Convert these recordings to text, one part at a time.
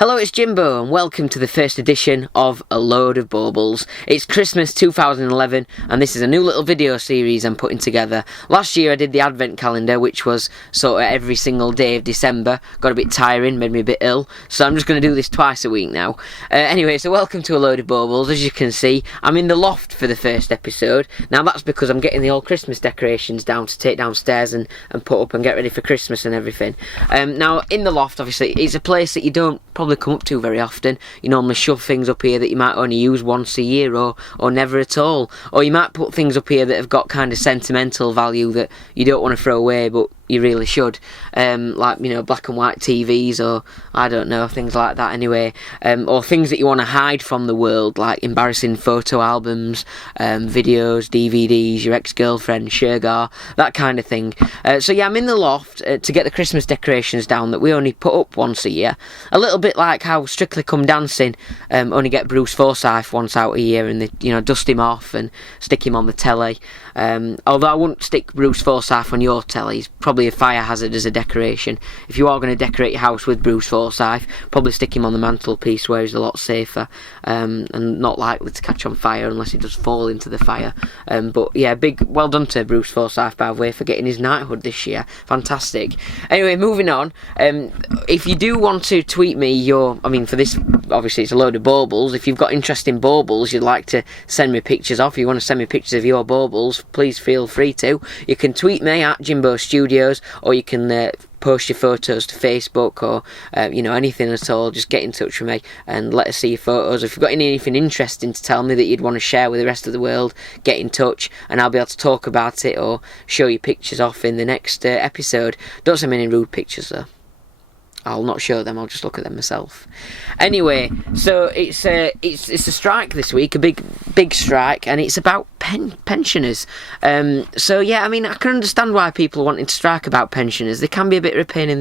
Hello, it's Jimbo, and welcome to the first edition of A Load of Baubles. It's Christmas 2011, and this is a new little video series I'm putting together. Last year I did the Advent calendar, which was sort of every single day of December. Got a bit tiring, made me a bit ill, so I'm just going to do this twice a week now. Anyway, so welcome to A Load of Baubles. As you can see, I'm in the loft for the first episode. Now that's because I'm getting the old Christmas decorations down to take downstairs and put up and get ready for Christmas and everything. Now, in the loft, obviously, it's a place that you don't probably come up to very often. You normally shove things up here that you might only use once a year or never at all, or you might put things up here that have got kind of sentimental value that you don't want to throw away but you really should, like, you know, black and white TVs, or I don't know, things like that anyway, or things that you want to hide from the world, like embarrassing photo albums, videos, DVDs, your ex-girlfriend, Shergar, that kind of thing. So yeah, I'm in the loft to get the Christmas decorations down that we only put up once a year, a little bit like how Strictly Come Dancing only get Bruce Forsyth once out a year, and they, you know, dust him off and stick him on the telly. Although I wouldn't stick Bruce Forsyth on your telly, he's probably a fire hazard as a decoration. If you are going to decorate your house with Bruce Forsyth, probably stick him on the mantelpiece where he's a lot safer, and not likely to catch on fire unless he does fall into the fire. But yeah, big well done to Bruce Forsyth, by the way, for getting his knighthood this year. Fantastic. Anyway, moving on. If you do want to tweet me for this, obviously it's a load of baubles. If you've got interesting baubles you'd like to send me pictures of, you want to send me pictures of your baubles, please feel free to. You can tweet me at Jimbo Studios, or you can post your photos to Facebook, or anything at all. Just get in touch with me and let us see your photos. If you've got anything interesting to tell me that you'd want to share with the rest of the world, get in touch and I'll be able to talk about it or show you pictures off in the next episode. Don't send me any rude pictures though. I'll not show them, I'll just look at them myself. Anyway, so it's a strike this week, a big strike, and it's about pensioners. So yeah, I mean, I can understand why people are wanting to strike about pensioners. They can be a bit of a pain in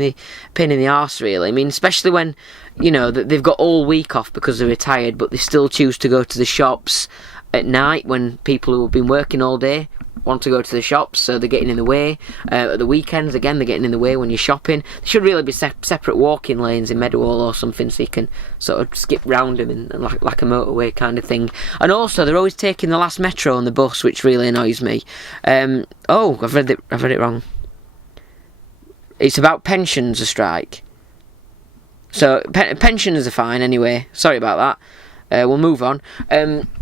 the arse, really. I mean, especially when, you know, that they've got all week off because they're retired, but they still choose to go to the shops at night when people who have been working all day want to go to the shops, so they're getting in the way. At the weekends, again, they're getting in the way when you're shopping. There should really be separate walking lanes in Meadowhall or something, so you can sort of skip round them and like a motorway kind of thing. And also, they're always taking the last metro on the bus, which really annoys me. I've read it wrong. It's about pensions, a strike. So pensioners are fine anyway. Sorry about that. We'll move on.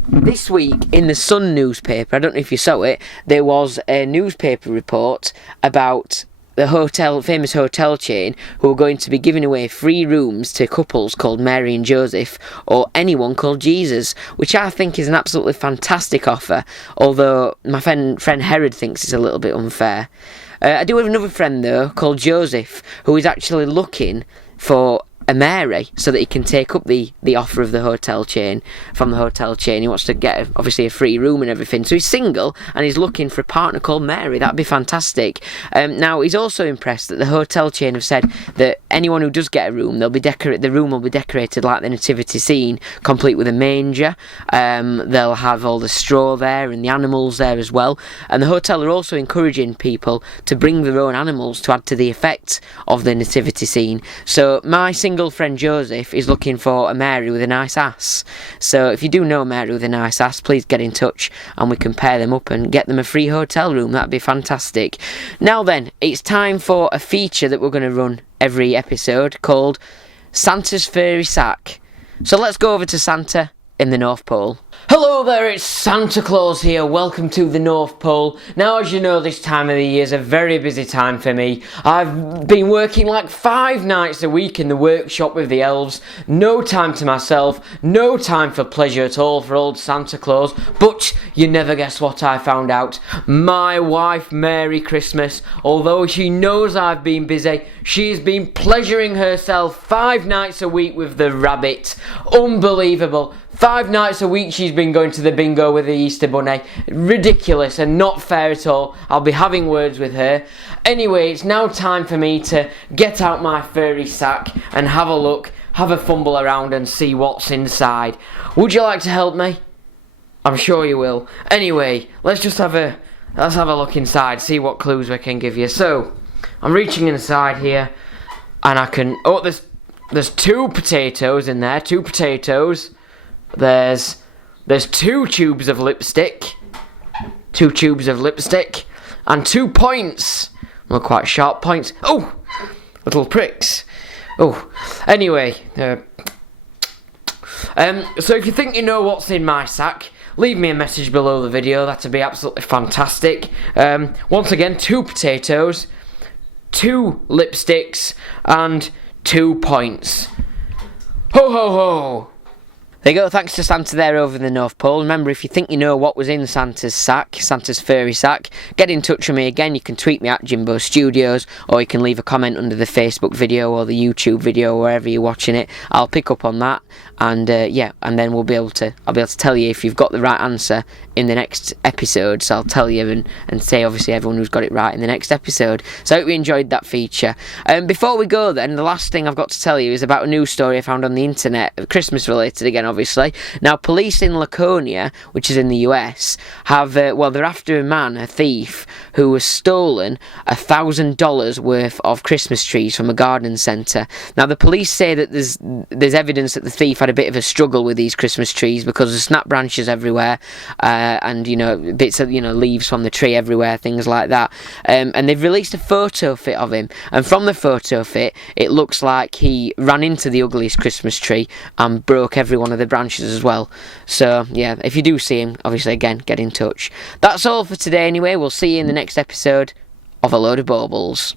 This week in the Sun newspaper, I don't know if you saw it, there was a newspaper report about the famous hotel chain who are going to be giving away free rooms to couples called Mary and Joseph, or anyone called Jesus, which I think is an absolutely fantastic offer, although my friend Herod thinks it's a little bit unfair. I do have another friend though called Joseph who is actually looking for a Mary so that he can take up the offer of the hotel chain. From the hotel chain, he wants to get obviously a free room and everything, so he's single and he's looking for a partner called Mary. That'd be fantastic. Now he's also impressed that the hotel chain have said that anyone who does get a room, the room will be decorated like the nativity scene, complete with a manger. They'll have all the straw there and the animals there as well, and the hotel are also encouraging people to bring their own animals to add to the effect of the nativity scene. So my single friend Joseph is looking for a Mary with a nice ass. So if you do know a Mary with a nice ass, please get in touch and we can pair them up and get them a free hotel room. That'd be fantastic. Now then, it's time for a feature that we're going to run every episode called Santa's Furry Sack. So let's go over to Santa in the North Pole. Hello there, it's Santa Claus here. Welcome to the North Pole. Now, as you know, this time of the year is a very busy time for me. I've been working like 5 nights a week in the workshop with the elves. No time to myself, no time for pleasure at all for old Santa Claus. But you never guess what I found out. My wife, Merry Christmas, although she knows I've been busy, she's been pleasuring herself 5 nights a week with the rabbit. Unbelievable. 5 nights a week she's been going to the bingo with the Easter Bunny. Ridiculous and not fair at all. I'll be having words with her. Anyway, it's now time for me to get out my furry sack and have a look, have a fumble around and see what's inside. Would you like to help me? I'm sure you will. Anyway, let's have a look inside, see what clues we can give you. So, I'm reaching inside here and I can... there's 2 potatoes in there, 2 potatoes. There's 2 tubes of lipstick. 2 tubes of lipstick. And 2 points. Well, quite sharp points. Oh! Little pricks. Oh. Anyway. So if you think you know what's in my sack, leave me a message below the video. That'd be absolutely fantastic. Once again, 2 potatoes, 2 lipsticks, and 2 points. Ho ho ho! There you go, thanks to Santa there over in the North Pole. Remember, if you think you know what was in Santa's sack, Santa's furry sack, get in touch with me again. You can tweet me at Jimbo Studios, or you can leave a comment under the Facebook video or the YouTube video, wherever you're watching it. I'll pick up on that, and yeah, and then I'll be able to tell you if you've got the right answer in the next episode. So I'll tell you and say, obviously, everyone who's got it right in the next episode. So I hope you enjoyed that feature. Before we go then, the last thing I've got to tell you is about a news story I found on the internet, Christmas related again, obviously. Now, police in Laconia, which is in the US, have, they're after a thief, who has stolen $1,000 worth of Christmas trees from a garden centre. Now, the police say that there's evidence that the thief had a bit of a struggle with these Christmas trees because of snap branches everywhere, and, bits of, leaves from the tree everywhere, things like that. And they've released a photo fit of him, and from the photo fit, it looks like he ran into the ugliest Christmas tree and broke every one of the branches as well. So yeah, if you do see him, obviously again, get in touch. That's all for today anyway. We'll see you in the next episode of A Load of Baubles.